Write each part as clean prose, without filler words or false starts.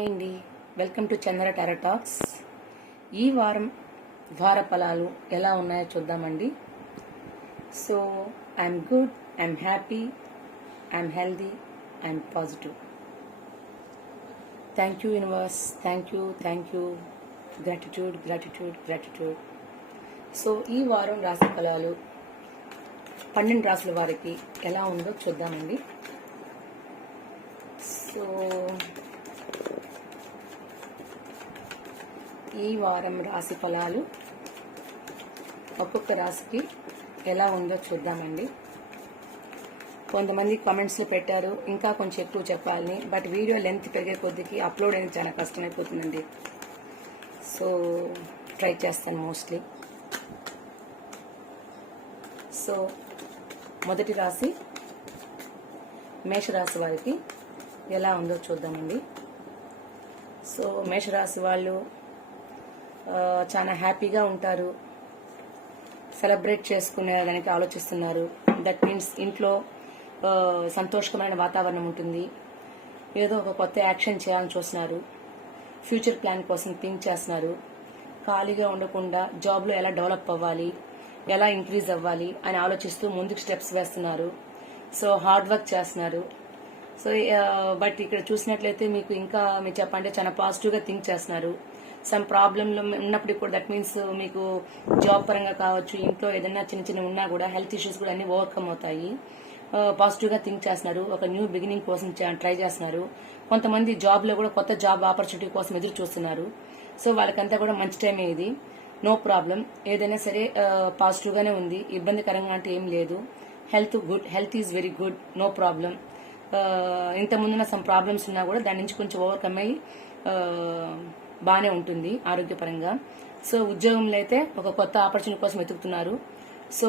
Hi అండి, welcome to Chandra tarot talks. ఈ వారం వార ఫలాలు ఎలా ఉన్నాయో చూద్దామండి. So I'm good, I'm happy, I'm healthy, I'm positive. Thank you universe, thank you, gratitude. So ఈ వారం రాశి ఫలాలు 12 రాశుల వారికి ఎలా ఉందో చూద్దామండి. సో ఈ వారం రాశి ఫలాలు ఒక్కొక్క రాశికి ఎలా ఉందో చూద్దామండి. కొంతమంది కామెంట్స్లో పెట్టారు ఇంకా కొంచెం ఎక్కువ చెప్పాలని, బట్ వీడియో లెంత్ పెరిగే కొద్దికి అప్లోడ్ అనేది చాలా కష్టమైపోతుందండి. సో ట్రై చేస్తాను మోస్ట్లీ. సో మొదటి రాశి మేషరాశి వారికి ఎలా ఉందో చూద్దామండి. సో మేషరాశి వాళ్ళు చాలా హ్యాపీగా ఉంటారు, సెలబ్రేట్ చేసుకునే దానికి ఆలోచిస్తున్నారు. దట్ మీన్స్ ఇంట్లో సంతోషకరమైన వాతావరణం ఉంటుంది. ఏదో ఒక కొత్త యాక్షన్ చేయాలని చూస్తున్నారు. ఫ్యూచర్ ప్లాన్ కోసం థింక్ చేస్తున్నారు. ఖాళీగా ఉండకుండా జాబ్లో ఎలా డెవలప్ అవ్వాలి, ఎలా ఇంక్రీజ్ అవ్వాలి అని ఆలోచిస్తూ ముందుకు స్టెప్స్ వేస్తున్నారు. సో హార్డ్ వర్క్ చేస్తున్నారు. సో బట్ ఇక్కడ చూసినట్లయితే మీకు ఇంకా మీరు చెప్పంటే చాలా పాజిటివ్గా థింక్ చేస్తున్నారు. సమ్ ప్రాబ్లంలో ఉన్నప్పటికీ కూడా దట్ మీన్స్ మీకు జాబ్ పరంగా కావచ్చు, ఇంట్లో ఏదైనా చిన్న ఉన్నా కూడా హెల్త్ ఇష్యూస్ కూడా అన్ని ఓవర్కమ్ అవుతాయి. పాజిటివ్గా థింక్ చేస్తున్నారు. ఒక న్యూ బిగినింగ్ కోసం ట్రై చేస్తున్నారు. కొంతమంది జాబ్లో కూడా కొత్త జాబ్ ఆపర్చునిటీ కోసం ఎదురు చూస్తున్నారు. సో వాళ్ళకంతా కూడా మంచి టైమే ఇది. No problem. ఏదైనా సరే పాజిటివ్గానే ఉంది. ఇబ్బందికరంగా అంటే ఏం లేదు. Health is very good, no problem. ఇంతకుముందున్న సమ్ ప్రాబ్లమ్స్ ఉన్నా కూడా దాని నుంచి కొంచెం ఓవర్కమ్ అయ్యి బాగానే ఉంటుంది ఆరోగ్యపరంగా. సో ఉద్యోగంలో అయితే ఒక కొత్త ఆపర్చునిటీ కోసం వెతుకుతున్నారు. సో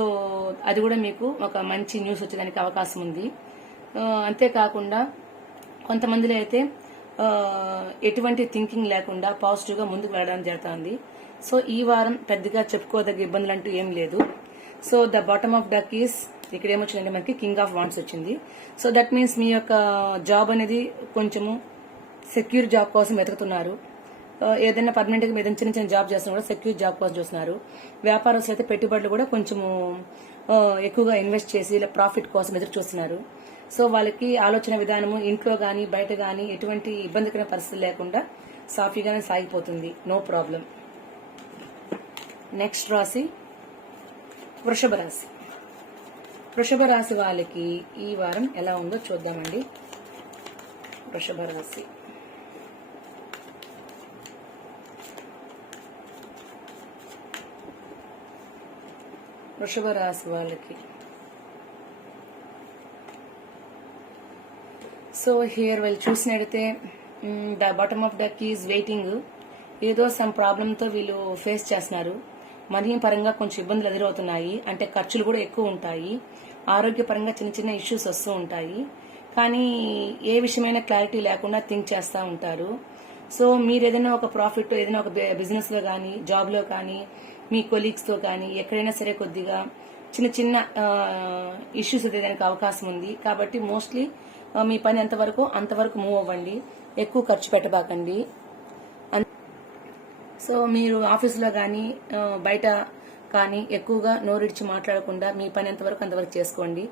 అది కూడా మీకు ఒక మంచి న్యూస్ వచ్చేదానికి అవకాశం ఉంది. అంతేకాకుండా కొంతమందిలో అయితే ఎటువంటి థింకింగ్ లేకుండా పాజిటివ్గా ముందుకు వెళ్ళడం జరుగుతుంది. సో ఈ వారం పెద్దగా చెప్పుకోదగ్గ ఇబ్బందులు అంటూ ఏం లేదు. So the bottom of duck is ఇక్కడ ఏమొచ్చిందంటే మనకి కింగ్ ఆఫ్ వాండ్స్ వచ్చింది. సో దట్ మీన్స్ మీ యొక్క జాబ్ అనేది కొంచెము సెక్యూర్ జాబ్ కోసం వెతుకుతున్నారు. ఏదైనా పర్మనెంట్ గా ఏదైనా చిన్న జాబ్ చేస్తున్నా కూడా సెక్యూర్ జాబ్ కోసం చూస్తున్నారు. వ్యాపారస్తులు అయితే పెట్టుబడులు కూడా కొంచెము ఎక్కువగా ఇన్వెస్ట్ చేసి ఇలా ప్రాఫిట్ కోసం ఎదురు చూస్తున్నారు. సో వాళ్ళకి ఆలోచన విధానము ఇంట్లో గానీ బయట గానీ ఎటువంటి ఇబ్బందికర పరిస్థితులు లేకుండా సాఫీగానే సాగిపోతుంది. No problem. నెక్స్ట్ రాశి వృషభ రాశి. వృషభ రాశి వాళ్ళకి ఈ వారం ఎలా ఉందో చూద్దామండి. వృషభ రాశి వాళ్ళకి సో హియర్ వీళ్ళు చూసినట్టయితే the bottom of duck is waiting. ఏదో సమ్ ప్రాబ్లంతో వీళ్ళు ఫేస్ చేస్తున్నారు. మనీ పరంగా కొంచెం ఇబ్బందులు ఎదురవుతున్నాయి. అంటే ఖర్చులు కూడా ఎక్కువ ఉంటాయి. ఆరోగ్యపరంగా చిన్న ఇష్యూస్ వస్తూ ఉంటాయి. కానీ ఏ విషయమైనా క్లారిటీ లేకుండా థింక్ చేస్తూ ఉంటారు. సో మీరు ఏదైనా ఒక ప్రాఫిట్ ఏదైనా ఒక బిజినెస్ లో కానీ జాబ్లో కానీ మీ కొలీగ్స్ తో కానీ ఎక్కడైనా సరే కొద్దిగా చిన్న ఇష్యూస్ ఎదురడానికి అవకాశం ఉంది. కాబట్టి మోస్ట్లీ మీ పని అంతవరకు మూవ్ అవ్వండి. ఎక్కువ ఖర్చు పెట్టబాకండి. సో మీరు ఆఫీసులో కానీ బయట కానీ ఎక్కువగా నోరిడిచి మాట్లాడకుండా మీ పని అంతవరకు చేసుకోండి.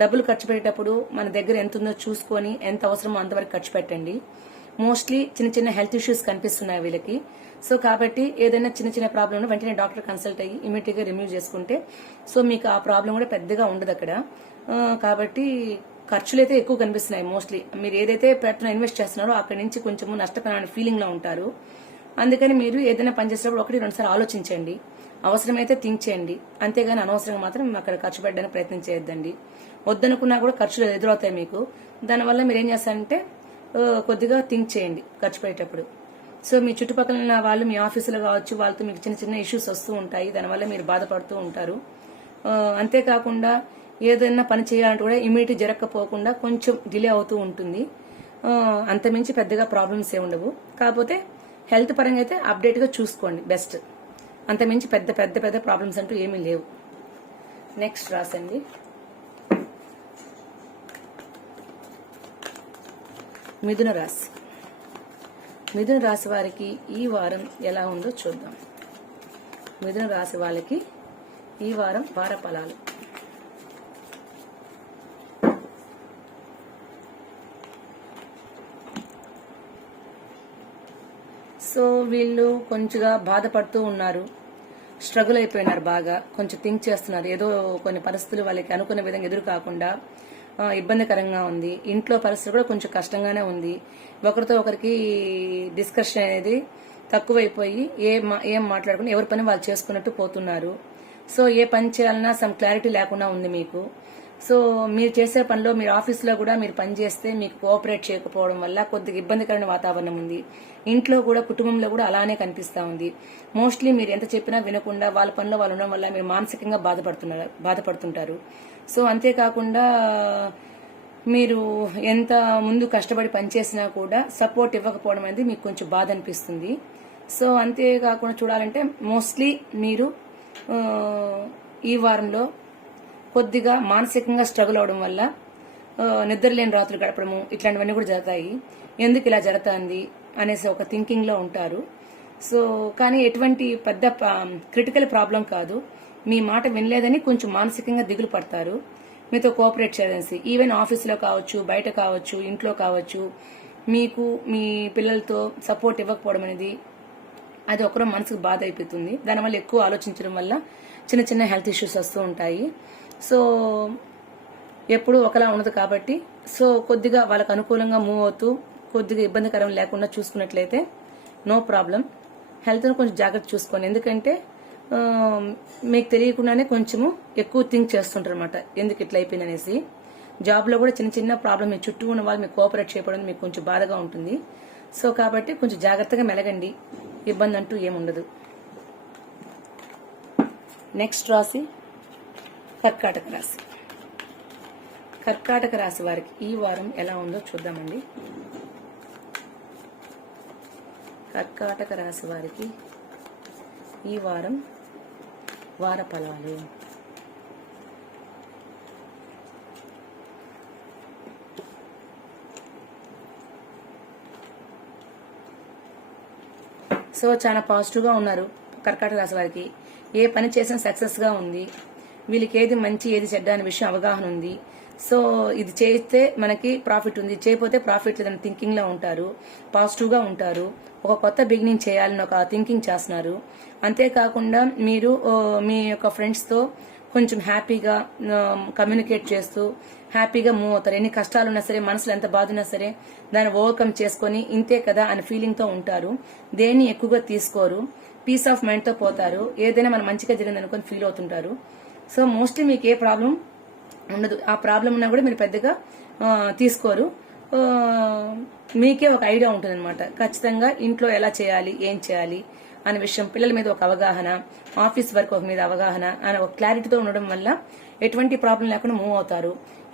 డబ్బులు ఖర్చు పెట్టేటప్పుడు మన దగ్గర ఎంత ఉందో చూసుకొని ఎంత అవసరమో అంతవరకు ఖర్చు పెట్టండి. మోస్ట్లీ చిన్న హెల్త్ ఇష్యూస్ కనిపిస్తున్నాయి వీళ్ళకి. సో కాబట్టి ఏదైనా చిన్న ప్రాబ్లం ఉన్నా వెంటనే డాక్టర్ కన్సల్ట్ అయ్యి ఇమీడియట్ గా రిమూవ్ చేసుకుంటే సో మీకు ఆ ప్రాబ్లం కూడా పెద్దగా ఉండదు అక్కడ. కాబట్టి ఖర్చులు అయితే ఎక్కువ కనిపిస్తున్నాయి. మోస్ట్లీ మీరు ఏదైతే ఇన్వెస్ట్ చేస్తున్నారో అక్కడి నుంచి కొంచెం నష్టపోయిన ఫీలింగ్ లో ఉంటారు. అందుకని మీరు ఏదైనా పని చేసేటప్పుడు 1-2 సార్లు ఆలోచించండి. అవసరమైతే థింక్ చేయండి. అంతేగాని అనవసరంగా మాత్రం అక్కడ ఖర్చు పెట్టడానికి ప్రయత్నం చేయొద్దండి. వద్దనుకున్నా కూడా ఖర్చులు ఎదురవుతాయి మీకు. దానివల్ల మీరు ఏం చేస్తారంటే కొద్దిగా థింక్ చేయండి ఖర్చు పెట్టేటప్పుడు. సో మీ చుట్టుపక్కల ఉన్న వాళ్ళు మీ ఆఫీసులో కావచ్చు, వాళ్ళతో మీకు చిన్న ఇష్యూస్ వస్తూ ఉంటాయి. దానివల్ల మీరు బాధపడుతూ ఉంటారు. అంతేకాకుండా ఏదైనా పని చేయాలంటే కూడా ఇమీడియట్ జరగకపోకుండా కొంచెం డిలే అవుతూ ఉంటుంది. అంతమించి పెద్దగా ప్రాబ్లమ్స్ ఏ ఉండవు. కాకపోతే హెల్త్ పరంగా అయితే అప్డేట్ గా చూసుకోండి బెస్ట్. అంతమించి పెద్ద ప్రాబ్లమ్స్ అంటూ ఏమీ లేవు. నెక్స్ట్ రాసండి మిథున రాశి. మిథున రాశి వారికి ఈ వారం ఎలా ఉందో చూద్దాం. మిథున రాశి వాళ్ళకి ఈ వారం వార ఫలాలు. సో వీళ్ళు కొంచెంగా బాధపడుతూ ఉన్నారు, స్ట్రగుల్ అయిపోయినారు, బాగా కొంచెం థింక్ చేస్తున్నారు. ఏదో కొన్ని పరిస్థితులు వాళ్ళకి అనుకున్న విధంగా ఎదురు కాకుండా ఇబ్బందికరంగా ఉంది. ఇంట్లో పరిస్థితి కూడా కొంచెం కష్టంగానే ఉంది. ఒకరితో ఒకరికి డిస్కషన్ అనేది తక్కువైపోయి ఏం మాట్లాడుకుని ఎవరి పని వాళ్ళు చేసుకున్నట్టు పోతున్నారు. సో ఏ పని చేయాలన్నా సమ్ క్లారిటీ లేకుండా ఉంది మీకు. సో మీరు చేసే పనిలో మీరు ఆఫీస్లో కూడా మీరు పని చేస్తే మీకు కోఆపరేట్ చేయకపోవడం వల్ల కొద్దిగా ఇబ్బందికరమైన వాతావరణం ఉంది. ఇంట్లో కూడా కుటుంబంలో కూడా అలానే కనిపిస్తా ఉంది. మోస్ట్లీ మీరు ఎంత చెప్పినా వినకుండా వాళ్ళ పనిలో వాళ్ళు ఉండడం వల్ల మీరు మానసికంగా బాధపడుతుంటారు. సో అంతేకాకుండా మీరు ఎంత ముందు కష్టపడి పనిచేసినా కూడా సపోర్ట్ ఇవ్వకపోవడం అనేది మీకు కొంచెం బాధ అనిపిస్తుంది. సో అంతేకాకుండా చూడాలంటే మోస్ట్లీ మీరు ఈ వారంలో కొద్దిగా మానసికంగా స్ట్రగుల్ అవడం వల్ల నిద్రలేని రాత్రులు గడపడము ఇట్లాంటివన్నీ కూడా జరుగుతాయి. ఎందుకు ఇలా జరుగుతుంది అనేసి ఒక థింకింగ్ లో ఉంటారు. సో కానీ ఎటువంటి పెద్ద క్రిటికల్ ప్రాబ్లం కాదు. మీ మాట వినలేదని కొంచెం మానసికంగా దిగులు పడతారు. మీతో కోఆపరేట్ చేయాలని ఈవెన్ ఆఫీసులో కావచ్చు, బయట కావచ్చు, ఇంట్లో కావచ్చు, మీకు మీ పిల్లలతో సపోర్ట్ ఇవ్వకపోవడం అనేది అది ఒకరో మనసుకు బాధ అయిపోతుంది. దానివల్ల ఎక్కువ ఆలోచించడం వల్ల చిన్న చిన్న హెల్త్ ఇష్యూస్ వస్తూ ఉంటాయి. సో ఎప్పుడు ఒకలా ఉండదు కాబట్టి సో కొద్దిగా వాళ్ళకు అనుకూలంగా మూవ్ అవుతూ కొద్దిగా ఇబ్బందికరం లేకుండా చూసుకున్నట్లయితే నో ప్రాబ్లం. హెల్త్ను కొంచెం జాగ్రత్త చూసుకోండి. ఎందుకంటే మీకు తెలియకుండానే కొంచెము ఎక్కువ థింక్ చేస్తుంటారు అనమాట, ఎందుకు ఇట్లా అయిపోయింది అనేసి. జాబ్లో కూడా చిన్న చిన్న ప్రాబ్లం మీ చుట్టూ ఉన్న వాళ్ళు మీకు కోఆపరేట్ చేయడం మీకు కొంచెం బాధగా ఉంటుంది. సో కాబట్టి కొంచెం జాగ్రత్తగా మెలగండి, ఇబ్బంది అంటూ ఏముండదు. నెక్స్ట్ రాశి కర్కాటక రాశి. కర్కాటక రాశి వారికి ఈ వారం ఎలా ఉందో చూద్దామండి. కర్కాటక రాశి వారికి ఈ వారం వార ఫలాలు. సో చాలా పాజిటివ్ గా ఉన్నారు కర్కాటక రాశి వారికి. ఏ పని చేసినా సక్సెస్ గా ఉంది. వీళ్ళకి ఏది మంచి ఏది చెడ్డ అనే విషయం అవగాహన ఉంది. సో ఇది చేస్తే మనకి ప్రాఫిట్ ఉంది, చేయకపోతే ప్రాఫిట్ లేదని థింకింగ్ లో ఉంటారు. పాజిటివ్ గా ఉంటారు. ఒక కొత్త బిగినింగ్ చేయాలని ఒక థింకింగ్ చేస్తున్నారు. అంతేకాకుండా మీరు మీ యొక్క ఫ్రెండ్స్ తో కొంచెం హ్యాపీగా కమ్యూనికేట్ చేస్తూ హ్యాపీగా మూవ్ అవుతారు. ఎన్ని కష్టాలు ఉన్నా సరే, మనసులో ఎంత బాధ ఉన్నా సరే దాన్ని ఓవర్కమ్ చేసుకుని ఇంతే కదా అనే ఫీలింగ్ తో ఉంటారు. దేన్ని ఎక్కువగా తీసుకోరు. పీస్ ఆఫ్ మైండ్ తో పోతారు. ఏదైనా మన మంచిగా జరిగింది అనుకుని ఫీల్ అవుతుంటారు. సో మోస్ట్లీ మీకు ఏ ప్రాబ్లం ఉండదు. ఆ ప్రాబ్లం ఉన్నా కూడా మీరు పెద్దగా తీసుకోరు. మీకే ఒక ఐడియా ఉంటుంది అనమాట. ఖచ్చితంగా ఇంట్లో ఎలా చేయాలి, ఏం చేయాలి అనే విషయం, పిల్లల మీద ఒక అవగాహన, ఆఫీస్ వర్క్ మీద అవగాహన అనే ఒక క్లారిటీతో ఉండడం వల్ల ఎటువంటి ప్రాబ్లం లేకుండా మూవ్ అవుతారు.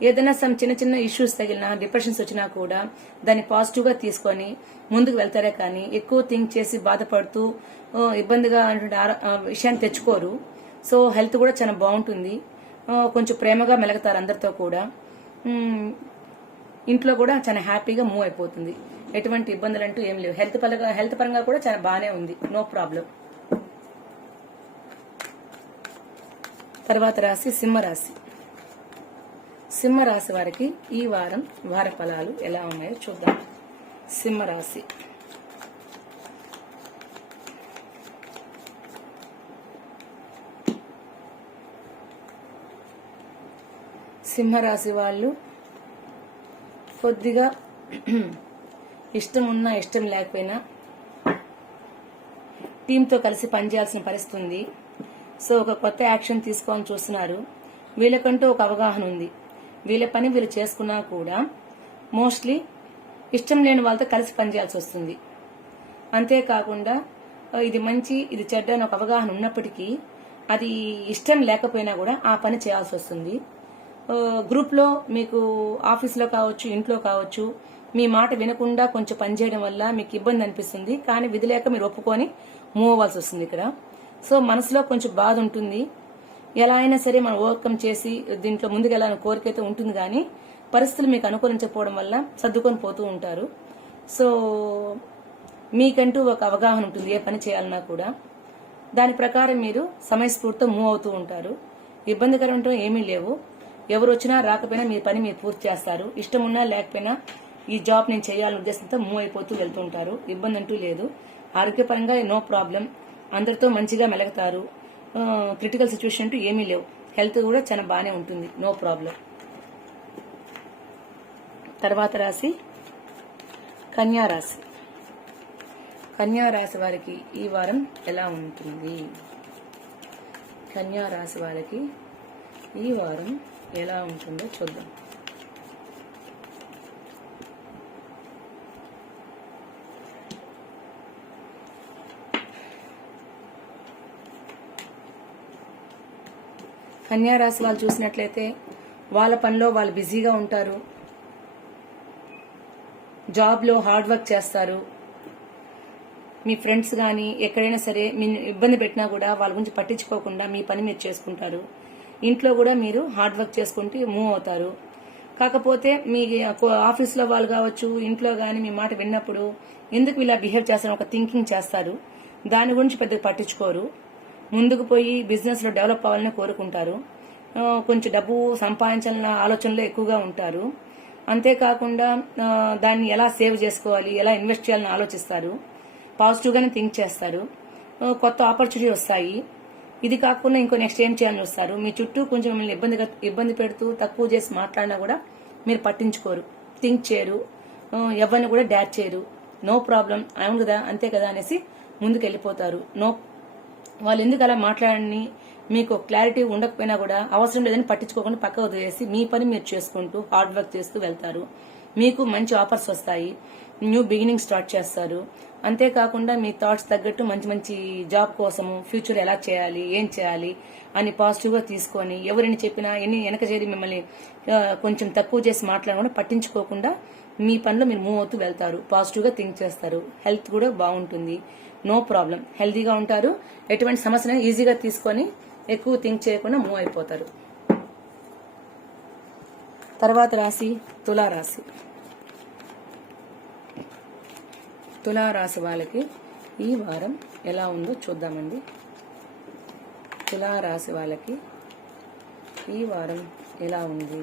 ఏదైనా చిన్న చిన్న ఇష్యూస్ తగిలినా, డిప్రెషన్స్ వచ్చినా కూడా దాన్ని పాజిటివ్ గా తీసుకొని ముందుకు వెళ్తారే కానీ ఎక్కువ థింక్ చేసి బాధపడుతూ ఇబ్బందిగా విషయాన్ని తెచ్చుకోరు. సో హెల్త్ కూడా చాలా బాగుంటుంది. కొంచెం ప్రేమగా మెలగతారు అందరితో కూడా. ఇంట్లో కూడా చాలా హ్యాపీగా మూవ్ అయిపోతుంది. ఎటువంటి ఇబ్బందులు అంటూ ఏం లేవు. హెల్త్ పరంగా కూడా చాలా బాగానే ఉంది, నో ప్రాబ్లం. తర్వాత రాశి సింహరాశి. సింహరాశి వారికి ఈ వారం వార ఫలాలు ఎలా ఉన్నాయో చూద్దాం. సింహరాశి. సింహరాశి వాళ్ళు కొద్దిగా ఇష్టం ఉన్నా ఇష్టం లేకపోయినా టీంతో కలిసి పనిచేయాల్సిన పరిస్థితి ఉంది. సో ఒక కొత్త యాక్షన్ తీసుకోవాలని చూస్తున్నారు. వీళ్ళకంటూ ఒక అవగాహన ఉంది. వీళ్ళ పని వీళ్ళు చేసుకున్నా కూడా మోస్ట్లీ ఇష్టం లేని వాళ్ళతో కలిసి పనిచేయాల్సి వస్తుంది. అంతేకాకుండా ఇది మంచి ఇది చెడ్డ అని ఒక అవగాహన ఉన్నప్పటికీ అది ఇష్టం లేకపోయినా కూడా ఆ పని చేయాల్సి వస్తుంది. గ్రూప్ లో మీకు ఆఫీస్లో కావచ్చు, ఇంట్లో కావచ్చు, మీ మాట వినకుండా కొంచెం పనిచేయడం వల్ల మీకు ఇబ్బంది అనిపిస్తుంది. కానీ విధి లేక మీరు ఒప్పుకొని మూవ్ అవ్వాల్సి వస్తుంది ఇక్కడ. సో మనసులో కొంచెం బాధ ఉంటుంది. ఎలా అయినా సరే మనం ఓవర్కమ్ చేసి దీంట్లో ముందుకెళ్ళాలని కోరిక అయితే ఉంటుంది. కానీ పరిస్థితులు మీకు అనుకూలించకపోవడం వల్ల సర్దుకొని పోతూ ఉంటారు. సో మీకంటూ ఒక అవగాహన ఉంటుంది ఏ పని చేయాలన్నా కూడా. దాని ప్రకారం మీరు సమయస్ఫూర్తితో మూవ్ అవుతూ ఉంటారు. ఇబ్బందికరంతో ఏమీ లేవు. ఎవరు వచ్చినా రాకపోయినా మీ పని మీరు పూర్తి చేస్తారు. ఇష్టం ఉన్నా లేకపోయినా ఈ జాబ్ నేను చేయాలనే ఉద్దేశంతో మూవ్ అయిపోతూ వెళ్తుంటారు. ఇబ్బంది అంటూ లేదు. ఆరోగ్యపరంగా నో ప్రాబ్లం. అందరితో మంచిగా మెలగుతారు. క్రిటికల్ సిచ్యువేషన్ అంటూ ఏమీ లేవు. హెల్త్ కూడా చాలా బాగానే ఉంటుంది. No problem. తర్వాత రాశి కన్యా రాశి. కన్యా రాశి వారికి ఈ వారం ఎలా ఉంటుంది? కన్యా రాశి వారికి ఈ వారం ఎలా ఉంటుందో చూద్దాం. కన్యా రాశి వాళ్ళు చూసినట్లయితే వాళ్ళ పనిలో వాళ్ళు బిజీగా ఉంటారు. జాబ్లో హార్డ్ వర్క్ చేస్తారు. మీ ఫ్రెండ్స్ కానీ ఎక్కడైనా సరే మీ ఇబ్బంది పెట్టినా కూడా వాళ్ళ గురించి పట్టించుకోకుండా మీ పని మీరు చేసుకుంటారు. ఇంట్లో కూడా మీరు హార్డ్ వర్క్ చేసుకుంటూ మూవ్ అవుతారు. కాకపోతే మీ ఆఫీస్లో వాళ్ళు కావచ్చు, ఇంట్లో కానీ మీ మాట విన్నప్పుడు ఎందుకు ఇలా బిహేవ్ చేస్తారని ఒక థింకింగ్ చేస్తారు. దాని గురించి పెద్దగా పట్టించుకోరు. ముందుకు పోయి బిజినెస్లో డెవలప్ అవ్వాలని కోరుకుంటారు. కొంచెం డబ్బు సంపాదించాలన్న ఆలోచనలో ఎక్కువగా ఉంటారు. అంతేకాకుండా దాన్ని ఎలా సేవ్ చేసుకోవాలి, ఎలా ఇన్వెస్ట్ చేయాలని ఆలోచిస్తారు. పాజిటివ్గానే థింక్ చేస్తారు. కొత్త ఆపర్చునిటీ వస్తాయి. ఇది కాకుండా ఇంకో నెక్స్ట్ ఏం చేయాలని వస్తారు. మీ చుట్టూ కొంచెం మిమ్మల్ని ఇబ్బంది పెడుతూ తక్కువ చేసి మాట్లాడినా కూడా మీరు పట్టించుకోరు, థింక్ చేయరు, ఎవరిని కూడా డాచ్ చేయరు. నో ప్రాబ్లం, అవును కదా, అంతే కదా అనేసి ముందుకు వెళ్ళిపోతారు. వాళ్ళు ఎందుకు అలా మాట్లాడని మీకు క్లారిటీ ఉండకపోయినా కూడా అవసరం లేదని పట్టించుకోకుండా పక్క వదిలేసి మీ పని మీరు చేసుకుంటూ హార్డ్ వర్క్ చేస్తూ వెళ్తారు. మీకు మంచి ఆఫర్స్ వస్తాయి. న్యూ బిగినింగ్ స్టార్ట్ చేస్తారు. అంతేకాకుండా మీ థాట్స్ తగ్గట్టు మంచి మంచి జాబ్ కోసము ఫ్యూచర్ ఎలా చేయాలి, ఏం చేయాలి అని పాజిటివ్గా తీసుకొని ఎవరిని చెప్పినా వెనక చేరి మిమ్మల్ని కొంచెం తక్కువ చేసి మాట్లాడకుండా పట్టించుకోకుండా మీ పనిలో మీరు మూవ్ అవుతూ వెళ్తారు. పాజిటివ్గా థింక్ చేస్తారు. హెల్త్ కూడా బాగుంటుంది. నో ప్రాబ్లం, హెల్తీగా ఉంటారు. ఎటువంటి సమస్యను ఈజీగా తీసుకొని ఎక్కువ థింక్ చేయకుండా మూవ్ అయిపోతారు. తర్వాత రాశి తులారాశి. తులారాశి వాళ్ళకి ఈ వారం ఎలా ఉందో చూద్దామండి. తులారాశి వాళ్ళకి ఈ వారం ఎలా ఉంది?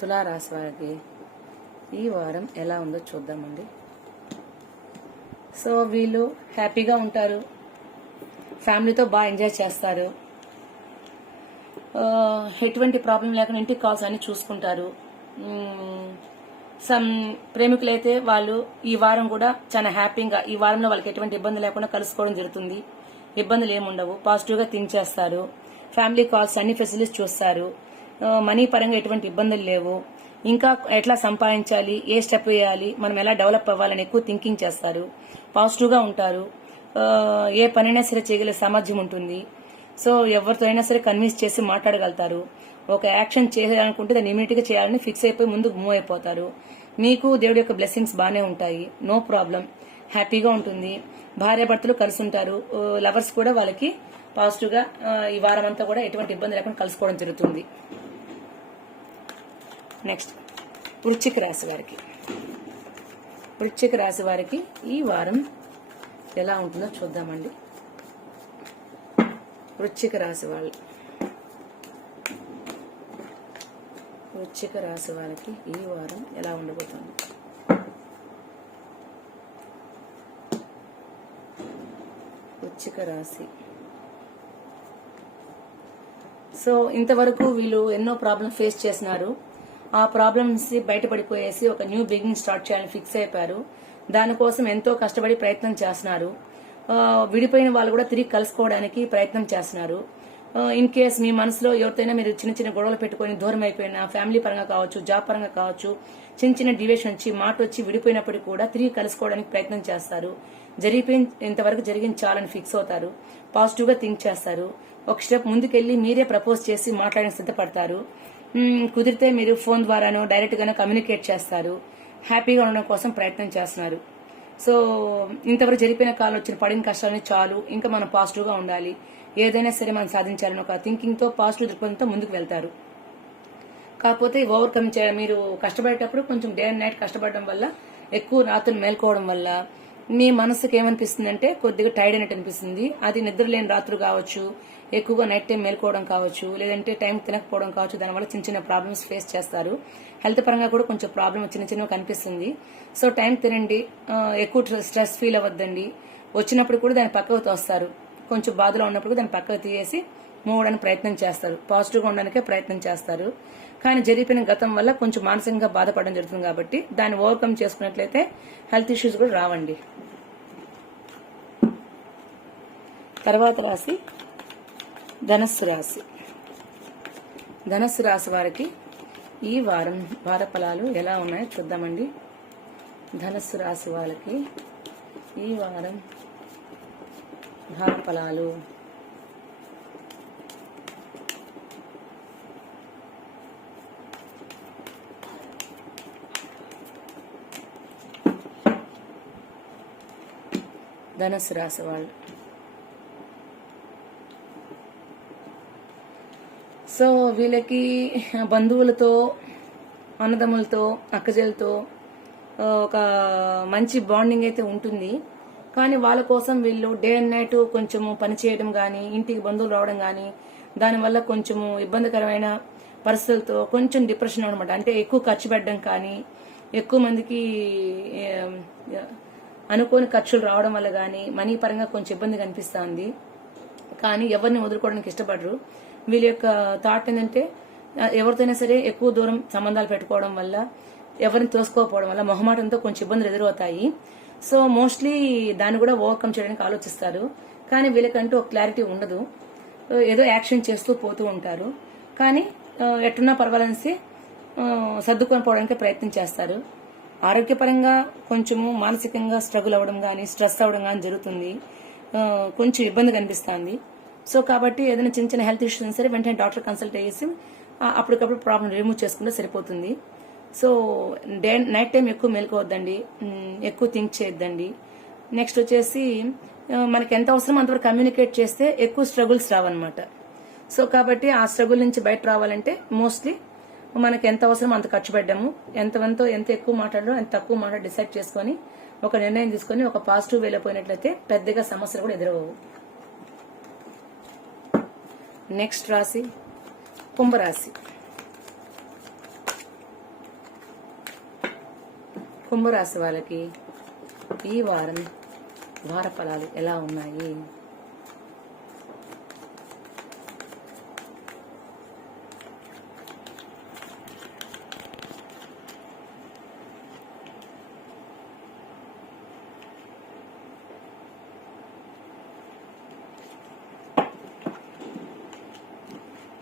తులారాశి వారికి ఈ వారం ఎలా ఉందో చూద్దామండి. సో వీళ్ళు హ్యాపీగా ఉంటారు. ఫ్యామిలీతో బాగా ఎంజాయ్ చేస్తారు. ఎటువంటి ప్రాబ్లం లేకుండా ఇంటికి కాల్స్ అన్ని చూసుకుంటారు. సమ్ ప్రేమికులైతే వాళ్ళు ఈ వారం కూడా చాలా హ్యాపీగా, ఈ వారంలో వాళ్ళకి ఎటువంటి ఇబ్బంది లేకుండా కలుసుకోవడం జరుగుతుంది. ఇబ్బందులు ఏముండవు. పాజిటివ్గా థింక్ చేస్తారు. ఫ్యామిలీ కాల్స్ అన్ని ఫెసిలిటీస్ చూస్తారు. మనీ పరంగా ఎటువంటి ఇబ్బందులు లేవు. ఇంకా ఎట్లా సంపాదించాలి, ఏ స్టెప్ వేయాలి, మనం ఎలా డెవలప్ అవ్వాలని ఎక్కువ థింకింగ్ చేస్తారు. పాజిటివ్గా ఉంటారు. ఏ పనైనా సరే చేయగలిగే సామర్థ్యం ఉంటుంది. సో ఎవరితో అయినా సరే కన్విన్స్ చేసి మాట్లాడగలుగుతారు. ఒక యాక్షన్ చేయాలనుకుంటే దాన్ని ఇమీడియట్గా చేయాలని ఫిక్స్ అయిపోయి ముందుకు మూవ్ అయిపోతారు. మీకు దేవుడి యొక్క బ్లెస్సింగ్స్ బాగానే ఉంటాయి. నో ప్రాబ్లం, హ్యాపీగా ఉంటుంది. భార్యాభర్తలు కలిసి ఉంటారు. లవర్స్ కూడా వాళ్ళకి పాజిటివ్గా ఈ వారం అంతా కూడా ఎటువంటి ఇబ్బంది లేకుండా కలుసుకోవడం జరుగుతుంది. నెక్స్ట్ వృశ్చిక రాశి వారికి. వృశ్చిక రాశి వారికి ఈ వారం ఎలా ఉంటుందో చూద్దామండి. వృశ్చిక రాశి వాళ్ళు, వృశ్చిక రాశి వారికి ఈ వారం ఎలా ఉండబోతుంది? వృశ్చిక రాశి. సో ఇంతవరకు వీళ్ళు ఎన్నో ప్రాబ్లమ్ ఫేస్ చేసినారు. ఆ ప్రాబ్లమ్స్ బయటపడిపోయేసి ఒక న్యూ బిగినింగ్ స్టార్ట్ చేయాలని ఫిక్స్ అయిపోయారు. దానికోసం ఎంతో కష్టపడి ప్రయత్నం చేస్తున్నారు. విడిపోయిన వాళ్ళు కూడా తిరిగి కలుసుకోవడానికి ప్రయత్నం చేస్తున్నారు. ఇన్ కేస్ మీ మనసులో ఎవరితోనైనా మీరు చిన్న చిన్న గొడవలు పెట్టుకుని దూరం అయిపోయినా, ఫ్యామిలీ పరంగా కావచ్చు, జాబ్ పరంగా కావచ్చు, చిన్న చిన్న డివియేషన్ వచ్చి మాట వచ్చి విడిపోయినప్పటికీ కూడా తిరిగి కలుసుకోవడానికి ప్రయత్నం చేస్తారు. ఇంతవరకు జరిగింది చాలని ఫిక్స్ అవుతారు. పాజిటివ్గా థింక్ చేస్తారు. ఒక స్టెప్ ముందుకెళ్లి మీరే ప్రపోజ్ చేసి మాట్లాడడానికి సిద్ధపడతారు. కుదిరితే మీరు ఫోన్ ద్వారానో డైరెక్ట్ గానో కమ్యూనికేట్ చేస్తారు. హ్యాపీగా ఉండడం కోసం ప్రయత్నం చేస్తున్నారు. సో ఇంతవరకు జరిపిన కాలం వచ్చిన పడిన కష్టాలని చాలు, ఇంకా మనం పాజిటివ్గా ఉండాలి, ఏదైనా సరే మనం సాధించాలని ఒక థింకింగ్తో పాజిటివ్ దృక్పథంతో ముందుకు వెళ్తారు. కాకపోతే ఓవర్కమ్ చేయడం, మీరు కష్టపడేటప్పుడు కొంచెం డే అండ్ నైట్ కష్టపడడం వల్ల, ఎక్కువ రాత్రులు మేల్కోవడం వల్ల మీ మనసుకి ఏమనిపిస్తుంది అంటే కొద్దిగా టైర్డ్ అయినట్టు అనిపిస్తుంది. అది నిద్ర లేని రాత్రులు కావచ్చు, ఎక్కువగా నైట్ టైం మేల్కోవడం కావచ్చు, లేదంటే టైం తినకపోవడం కావచ్చు. దానివల్ల చిన్న చిన్న ప్రాబ్లమ్స్ ఫేస్ చేస్తారు. హెల్త్ పరంగా కూడా కొంచెం ప్రాబ్లం చిన్న చిన్నవి కనిపిస్తుంది. సో టైం తినండి, ఎక్కువ స్ట్రెస్ ఫీల్ అవ్వద్దండి. వచ్చినప్పుడు కూడా దాన్ని పక్కకు తోస్తారు. కొంచెం బాధలో ఉన్నప్పుడు దాన్ని పక్కకు తీసేసి మూవ్ అవడానికి ప్రయత్నం చేస్తారు, పాజిటివ్గా ఉండడానికే ప్రయత్నం చేస్తారు. కానీ జరిగిపోయిన గతం వల్ల కొంచెం మానసికంగా బాధపడడం జరుగుతుంది కాబట్టి దాన్ని ఓవర్కమ్ చేసుకున్నట్లయితే హెల్త్ ఇష్యూస్ కూడా రావండి. తర్వాత రాశి ధనస్సు రాశి. ధనస్సు రాశి వారికి ఈ వార ఫలాలు ఎలా ఉన్నాయో చూద్దామండి. ధనస్సు రాశి వాళ్ళకి ఈ వారం వార ఫలాలు. ధనస్సు రాశి వాళ్ళు సో వీళ్ళకి బంధువులతో, అన్నదమ్ములతో, అక్కజలతో ఒక మంచి బాండింగ్ అయితే ఉంటుంది. కానీ వాళ్ళ కోసం వీళ్ళు డే అండ్ నైట్ కొంచెము పని చేయడం కానీ, ఇంటికి బంధువులు రావడం కానీ, దానివల్ల కొంచెము ఇబ్బందికరమైన పరిస్థితులతో కొంచెం డిప్రెషన్ అనమాట. అంటే ఎక్కువ ఖర్చు పెట్టడం కానీ, ఎక్కువ మందికి అనుకోని ఖర్చులు రావడం వల్ల కానీ మనీ పరంగా కొంచెం ఇబ్బంది కనిపిస్తుంది. కానీ ఎవరిని వదులుకోవడానికి ఇష్టపడరు. వీళ్ళ యొక్క థాట్ ఏంటంటే ఎవరితోనైనా సరే ఎక్కువ దూరం సంబంధాలు పెట్టుకోవడం వల్ల, ఎవరిని తోసుకోకపోవడం వల్ల మొహమాటంతో కొంచెం ఇబ్బందులు ఎదురవుతాయి. సో మోస్ట్లీ దాన్ని కూడా ఓవర్కమ్ చేయడానికి ఆలోచిస్తారు. కానీ వీళ్ళకంటూ ఒక క్లారిటీ ఉండదు. ఏదో యాక్షన్ చేస్తూ పోతూ ఉంటారు. కానీ ఎట్టున్నా పర్వాలనేసి సర్దుకొని పోవడానికి ప్రయత్నం చేస్తారు. ఆరోగ్యపరంగా కొంచెము మానసికంగా స్ట్రగుల్ అవ్వడం కానీ, స్ట్రెస్ అవ్వడం కానీ జరుగుతుంది. కొంచెం ఇబ్బంది కనిపిస్తుంది. సో కాబట్టి ఏదైనా చిన్న చిన్న హెల్త్ ఇష్యూస్ సరే వెంటనే డాక్టర్ కన్సల్ట్ చేసి అప్పటికప్పుడు ప్రాబ్లం రిమూవ్ చేసుకుంటే సరిపోతుంది. సో నైట్ టైం ఎక్కువ మేల్కోవద్దండి, ఎక్కువ థింక్ చేయొద్దండి. నెక్స్ట్ వచ్చేసి మనకి ఎంత అవసరం అంతవరకు కమ్యూనికేట్ చేస్తే ఎక్కువ స్ట్రగుల్స్ రావన్నమాట. సో కాబట్టి ఆ స్ట్రగుల్ నుంచి బయట రావాలంటే మోస్ట్లీ మనకి ఎంత అవసరం అంత ఖర్చు పెట్టడము, ఎంత ఎక్కువ మాట్లాడడం, ఎంత తక్కువ మాట్లాడి డిసైడ్ చేసుకుని ఒక నిర్ణయం తీసుకుని ఒక పాజిటివ్ వేలో పోయినట్లయితే పెద్దగా సమస్యలు కూడా ఎదురవవు. నెక్స్ట్ రాశి కుంభరాశి. కుంభరాశి వాళ్ళకి ఈ వారం వార ఫలాలు ఎలా ఉన్నాయి?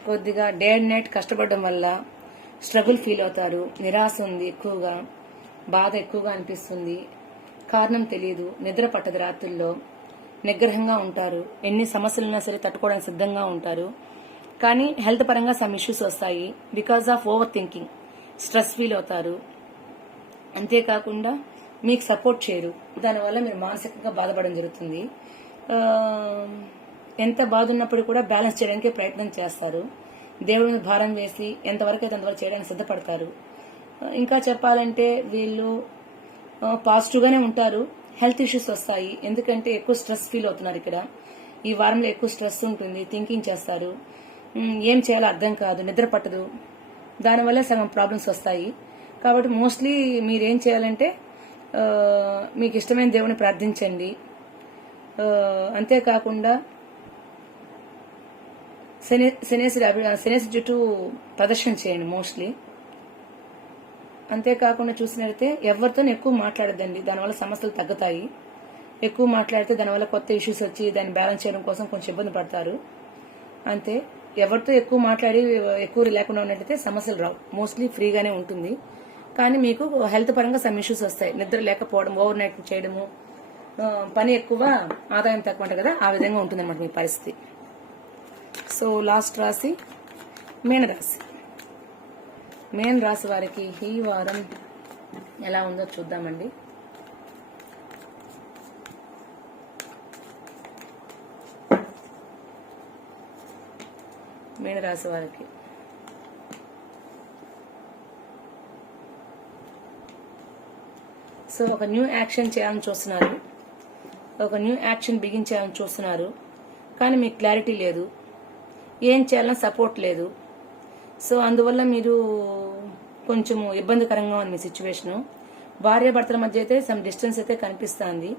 కొద్దిగా డే అండ్ నైట్ కష్టపడడం వల్ల స్ట్రగుల్ ఫీల్ అవుతారు. నిరాశ ఉంది, ఎక్కువగా బాధ ఎక్కువగా అనిపిస్తుంది. కారణం తెలియదు, నిద్ర పట్టదు, రాత్రుల్లో నిగ్రహంగా ఉంటారు. ఎన్ని సమస్యలున్నా సరే తట్టుకోవడానికి సిద్ధంగా ఉంటారు. కానీ హెల్త్ పరంగా సమ్ ఇష్యూస్ వస్తాయి. Because of over thinking stress feel అవుతారు. అంతేకాకుండా మీకు సపోర్ట్ చేయరు. దానివల్ల మీరు మానసికంగా బాధపడడం జరుగుతుంది. ఎంత బాధ ఉన్నప్పుడు కూడా బ్యాలెన్స్ చేయడానికి ప్రయత్నం చేస్తారు. దేవుడిని భారం వేసి ఎంతవరకు అయితే అంతవరకు చేయడానికి సిద్ధపడతారు. ఇంకా చెప్పాలంటే వీళ్ళు పాజిటివ్ గానే ఉంటారు. హెల్త్ ఇష్యూస్ వస్తాయి, ఎందుకంటే ఎక్కువ స్ట్రెస్ ఫీల్ అవుతున్నారు. ఇక్కడ ఈ వారంలో ఎక్కువ స్ట్రెస్ ఉంటుంది, థింకింగ్ చేస్తారు. ఏం చేయాలో అర్థం కాదు, నిద్ర పట్టదు. దానివల్ల సగం ప్రాబ్లమ్స్ వస్తాయి. కాబట్టి మోస్ట్లీ మీరేం చేయాలంటే మీకు ఇష్టమైన దేవుని ప్రార్థించండి. అంతేకాకుండా శనేశ్వరి చుట్టూ ప్రదర్శన చేయండి మోస్ట్లీ. అంతేకాకుండా చూసినట్లయితే ఎవరితో ఎక్కువ మాట్లాడద్దండి, దానివల్ల సమస్యలు తగ్గుతాయి. ఎక్కువ మాట్లాడితే దానివల్ల కొత్త ఇష్యూస్ వచ్చి దాన్ని బ్యాలెన్స్ చేయడం కోసం కొంచెం ఇబ్బంది పడతారు. అంతే, ఎవరితో ఎక్కువ మాట్లాడి ఎక్కువ లేకుండా ఉన్నట్లయితే సమస్యలు రావు. మోస్ట్లీ ఫ్రీగానే ఉంటుంది. కానీ మీకు హెల్త్ పరంగా సమ్ ఇష్యూస్ వస్తాయి. నిద్ర లేకపోవడం, ఓవర్ నైట్ చేయడము, పని ఎక్కువ ఆదాయం తక్కువ ఉంటుంది కదా, ఆ విధంగా ఉంటుంది అన్నమాట మీ పరిస్థితి. సో లాస్ట్ రాశి మీనరాశి. మీన రాశి వారికి ఈ వారం ఎలా ఉందో చూద్దామండి. మీనరాశి వారికి సో ఒక న్యూ యాక్షన్ చేయాలని చూస్తున్నారు, ఒక న్యూ యాక్షన్ బిగించాలని చూస్తున్నారు, కానీ మీకు క్లారిటీ లేదు, ఏం చేయాలని సపోర్ట్ లేదు. సో అందువల్ల మీరు కొంచెము ఇబ్బందికరంగా ఉంది మీ సిచ్యువేషను. భార్యాభర్తల మధ్య అయితే సమ్ డిస్టెన్స్ అయితే కనిపిస్తుంది,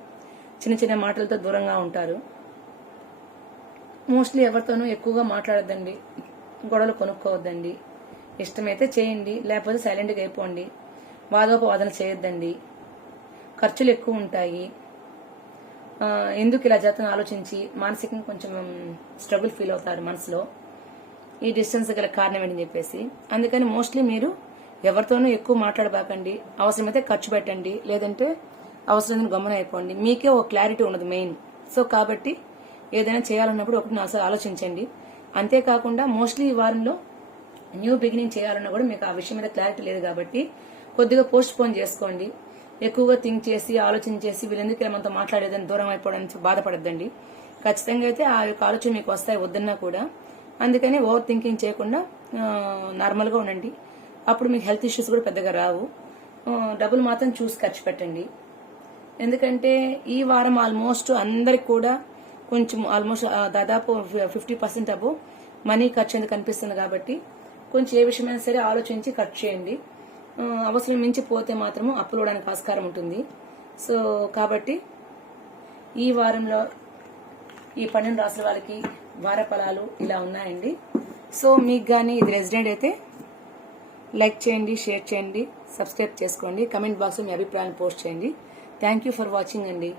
చిన్న చిన్న మాటలతో దూరంగా ఉంటారు. మోస్ట్లీ ఎవరితోనూ ఎక్కువగా మాట్లాడొద్దండి, గొడవలు కొనుక్కోవద్దండి. ఇష్టమైతే చేయండి, లేకపోతే సైలెంట్గా అయిపోండి. వాదోపవాదన చేయొద్దండి. ఖర్చులు ఎక్కువ ఉంటాయి. ఎందుకు ఇలా జతను ఆలోచించి మానసికంగా కొంచెం స్ట్రగుల్ ఫీల్ అవుతారు మనసులో, ఈ డిస్టెన్స్ గల కారణం ఏంటని చెప్పేసి. అందుకని మోస్ట్లీ మీరు ఎవరితోనూ ఎక్కువ మాట్లాడబాకండి. అవసరమైతే ఖర్చు పెట్టండి, లేదంటే అవసరం గమనం అయిపోండి. మీకే ఒక క్లారిటీ ఉండదు మెయిన్. సో కాబట్టి ఏదైనా చేయాలన్నప్పుడు ఒకటి అసలు ఆలోచించండి. అంతేకాకుండా మోస్ట్లీ ఈ వారంలో న్యూ బిగినింగ్ చేయాలన్నా కూడా మీకు ఆ విషయం మీద క్లారిటీ లేదు కాబట్టి కొద్దిగా పోస్ట్ పోన్ చేసుకోండి. ఎక్కువగా థింక్ చేసి ఆలోచించేసి వీళ్ళెందుకు ఇలా మనతో మాట్లాడేదని దూరం అయిపోవడానికి బాధపడద్దండి. ఖచ్చితంగా అయితే ఆ యొక్క ఆలోచన మీకు వస్తాయి వద్దన్నా కూడా. అందుకని ఓవర్ థింకింగ్ చేయకుండా నార్మల్గా ఉండండి. అప్పుడు మీకు హెల్త్ ఇష్యూస్ కూడా పెద్దగా రావు. డబ్బులు మాత్రం చూసి ఖర్చు పెట్టండి. ఎందుకంటే ఈ వారం ఆల్మోస్ట్ అందరికి కూడా కొంచెం ఆల్మోస్ట్ దాదాపు 50% అబో మనీ ఖర్చు ఎందుకు కనిపిస్తుంది కాబట్టి కొంచెం ఏ విషయమైనా సరే ఆలోచించి ఖర్చు చేయండి. అవసరం మించి పోతే మాత్రము అప్పులు అవడానికి ఆస్కారం ఉంటుంది. సో కాబట్టి ఈ వారంలో ఈ 12 రాసుల వాళ్ళకి వార ఫలాలు ఇలా ఉన్నాయండి. సో మీకు కానీ ఇది రెసిడెంట్ అయితే లైక్ చేయండి, షేర్ చేయండి, సబ్స్క్రైబ్ చేసుకోండి, కమెంట్ బాక్స్లో మీ అభిప్రాయాన్ని పోస్ట్ చేయండి. థ్యాంక్ యూ ఫర్ వాచింగ్ అండి.